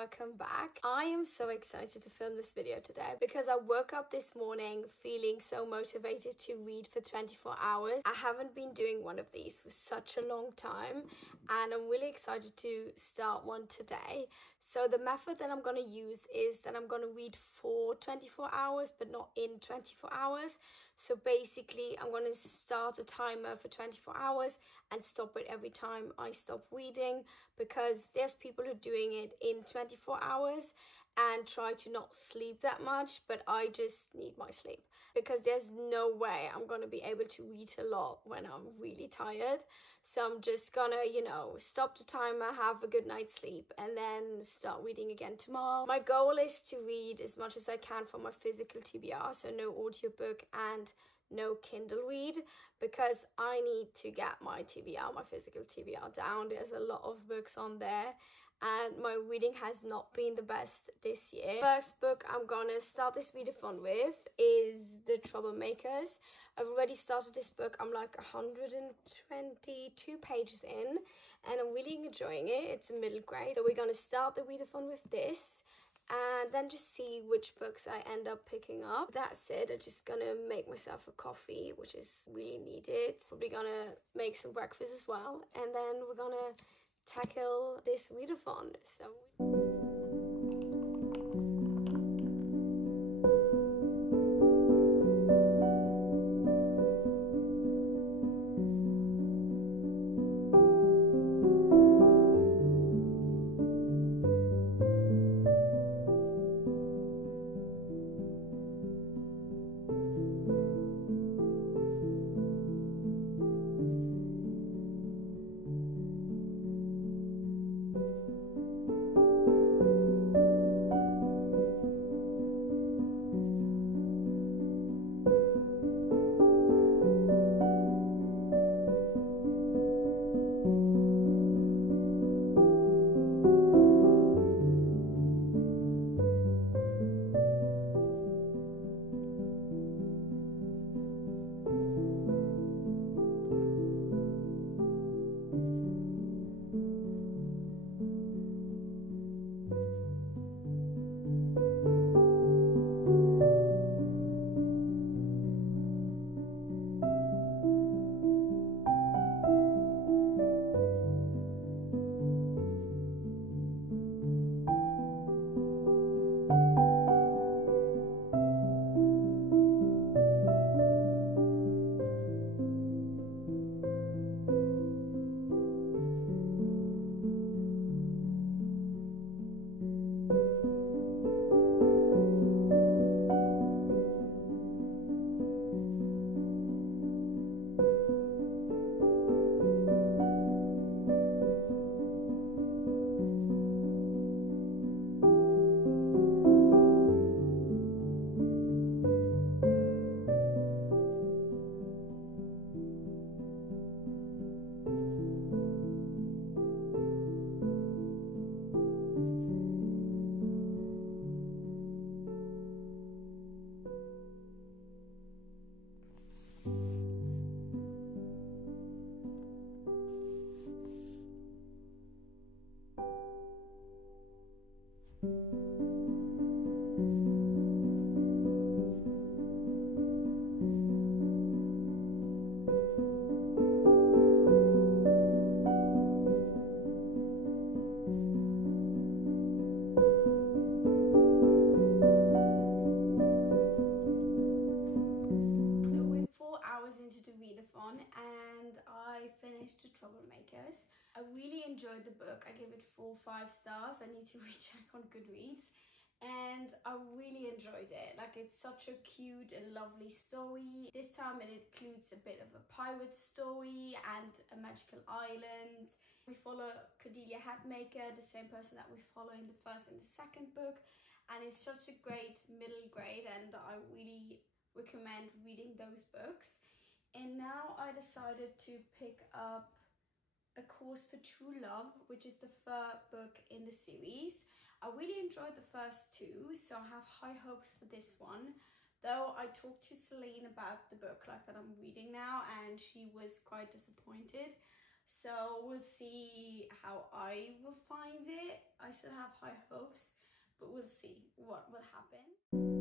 welcome back. I am so excited to film this video today because I woke up this morning feeling so motivated to read for 24 hours. I haven't been doing one of these for such a long time and I'm really excited to start one today. So the method that I'm going to use is that I'm going to read for 24 hours but not in 24 hours. So basically I'm going to start a timer for 24 hours and stop it every time I stop reading, because there's people who are doing it in 24 hours and try to not sleep that much, but I just need my sleep because there's no way I'm going to be able to read a lot when I'm really tired. So I'm just gonna, stop the timer, have a good night's sleep and then start reading again tomorrow. My goal is to read as much as I can for my physical TBR, so no audiobook and no Kindle read, because I need to get my TBR, my physical TBR down. There's a lot of books on there and my reading has not been the best this year. First book I'm gonna start this readathon with is The Troublemakers. I've already started this book. I'm like 122 pages in and I'm really enjoying it. It's a middle grade. So we're gonna start the readathon with this and then just see which books I end up picking up. That's it. I'm just gonna make myself a coffee, which is really needed. Probably gonna make some breakfast as well. And then we're gonna tackle this readathon. And I finished The Troublemakers. I really enjoyed the book. I gave it 4 or 5 stars. I need to recheck on Goodreads. And I really enjoyed it. Like, it's such a cute and lovely story. This time it includes a bit of a pirate story and a magical island. We follow Cordelia Hatmaker, the same person that we follow in the first and the second book. And it's such a great middle grade and I really recommend reading those books. And now I decided to pick up A Course for True Love, which is the third book in the series. I really enjoyed the first 2, so I have high hopes for this one. Though I talked to Celine about the book that I'm reading now and she was quite disappointed. So we'll see how I will find it. I still have high hopes, but we'll see what will happen.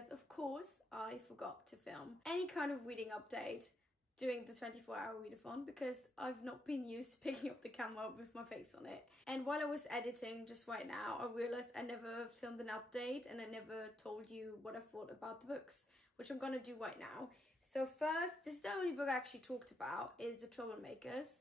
because of course I forgot to film any kind of reading update doing the 24-hour readathon because I've not been used to picking up the camera with my face on it. And while I was editing just right now, I realized I never filmed an update and I never told you what I thought about the books, which I'm gonna do right now. So first, this is the only book I actually talked about, is The Troublemakers.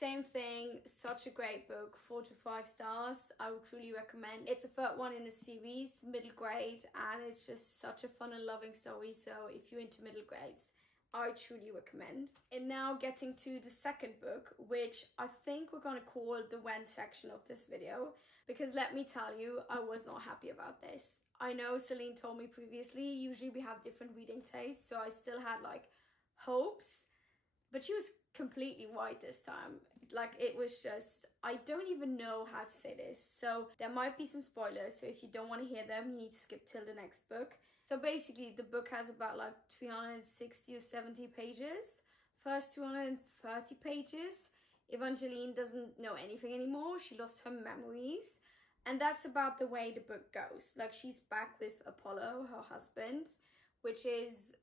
Same thing, such a great book, 4 to 5 stars. I would truly recommend. It's the third one in the series, middle grade, and it's just such a fun and loving story. So if you're into middle grades, I truly recommend. And now getting to the second book, which I think we're gonna call the when section of this video, because let me tell you, I was not happy about this. I know Celine told me previously, usually we have different reading tastes, so I still had like hopes, but she was completely right this time. Like, it was just, I don't even know how to say this, so there might be some spoilers, so if you don't want to hear them, you need to skip till the next book. So basically the book has about like 360 or 70 pages. First 230 pages, Evangeline doesn't know anything anymore. She lost her memories, and that's about the way the book goes. Like, she's back with Apollo, her husband,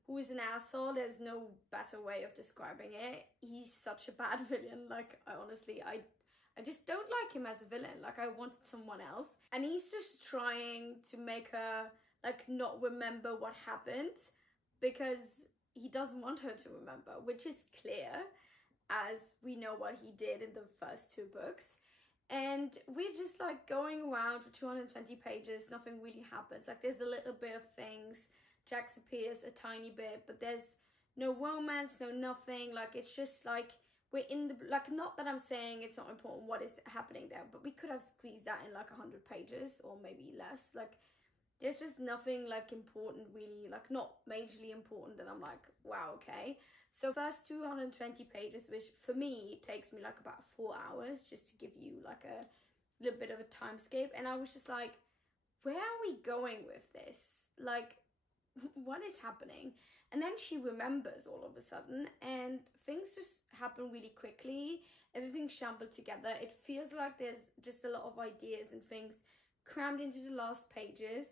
who is an asshole. There's no better way of describing it. He's such a bad villain. Like, I just don't like him as a villain. Like, I wanted someone else. And he's just trying to make her, like, not remember what happened because he doesn't want her to remember, which is clear as we know what he did in the first 2 books. And we're just, like, going around for 220 pages. Nothing really happens. Like, there's a little bit of things. Jax appears a tiny bit, but there's no romance, no nothing. Like, it's just like we're in the, like, not that I'm saying it's not important what is happening there, but we could have squeezed that in like 100 pages or maybe less. Like, there's just nothing like important really, like not majorly important that I'm like, wow, okay. So first 220 pages, which for me takes me like about 4 hours, just to give you like a little bit of a timescape. And I was just like, where are we going with this? Like, what is happening? And then she remembers all of a sudden, and things just happen really quickly. Everything's shambled together. It feels like there's just a lot of ideas and things crammed into the last pages.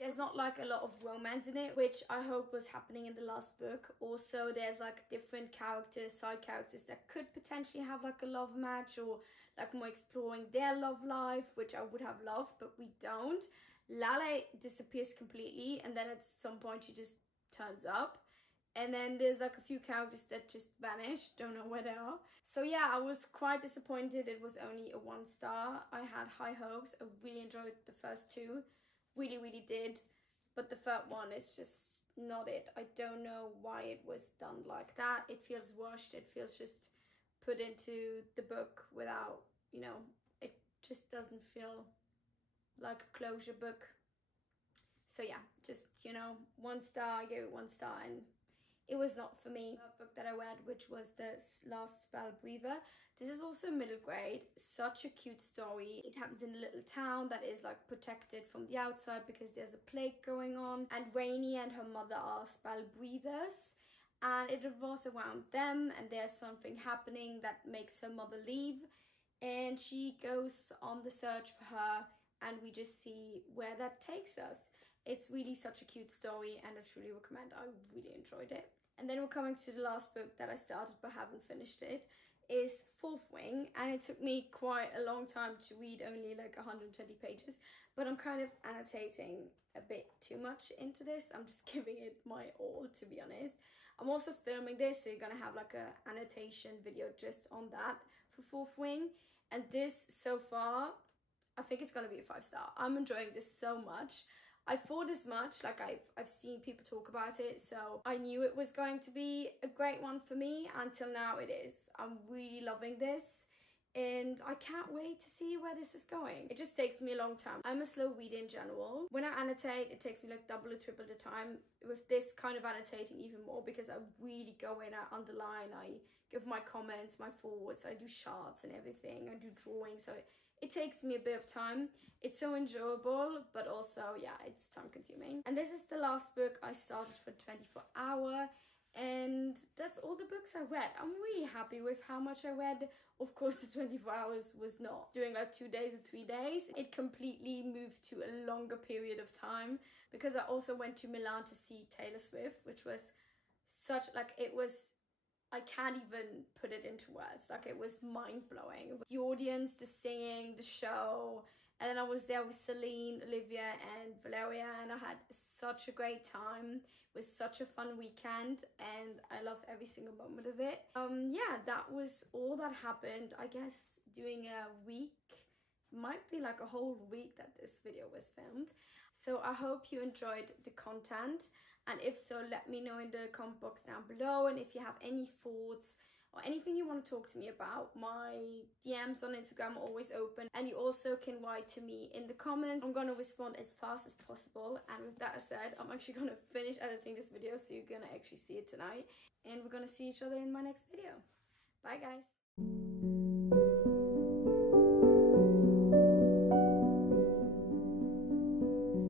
There's not like a lot of romance in it, which I hope was happening in the last book. Also, there's like different characters, side characters that could potentially have like a love match or like more exploring their love life, which I would have loved, but we don't. Lale disappears completely, and then at some point she just turns up. And then there's like a few characters that just vanish, don't know where they are. So yeah, I was quite disappointed. It was only a 1 star. I had high hopes. I really enjoyed the first 2. Really did. But the third one is just not it. I don't know why it was done like that. It feels rushed. It feels just put into the book without, you know, it just doesn't feel like a closure book. So yeah, just, you know, 1 star. I gave it 1 star, and it was not for me. A book that I read, which was The Last Spell Breather. This is also middle grade. Such a cute story. It happens in a little town that is like protected from the outside because there's a plague going on, and Rainy and her mother are spell breathers, and it revolves around them, and there's something happening that makes her mother leave, and she goes on the search for her, and we just see where that takes us. It's really such a cute story, and I truly recommend. I really enjoyed it. And then we're coming to the last book that I started but haven't finished it, is Fourth Wing, and it took me quite a long time to read, only like 120 pages, but I'm kind of annotating a bit too much into this. I'm just giving it my all, to be honest. I'm also filming this, so you're gonna have like a annotation video just on that for Fourth Wing. And this so far, I think it's gonna be a 5 star. I'm enjoying this so much. I thought as much, like I've seen people talk about it, so I knew it was going to be a great one for me. Until now it is. I'm really loving this, and I can't wait to see where this is going. It just takes me a long time. I'm a slow reader in general. When I annotate, it takes me like double or triple the time. With this kind of annotating, even more, because I really go in, I underline, I give my comments, my forwards, I do charts and everything, I do drawings, so it takes me a bit of time. It's so enjoyable, but also, yeah, it's time consuming. And this is the last book I started for 24 hour. And that's all the books I read. I'm really happy with how much I read. Of course, the 24 hours was not doing like 2 days or 3 days. It completely moved to a longer period of time because I also went to Milan to see Taylor Swift, which was such like, it was, I can't even put it into words. Like, it was mind-blowing. The audience, the singing, the show. And then I was there with Celine, Olivia and Valeria, and I had such a great time. It was such a fun weekend and I loved every single moment of it. Yeah, that was all that happened. I guess doing a week, might be like a whole week that this video was filmed. So I hope you enjoyed the content, and if so, let me know in the comment box down below. And if you have any thoughts or anything you want to talk to me about, my DMs on Instagram are always open, and you also can write to me in the comments. I'm gonna respond as fast as possible. And with that said, I'm actually gonna finish editing this video, so you're gonna actually see it tonight, and we're gonna see each other in my next video. Bye guys.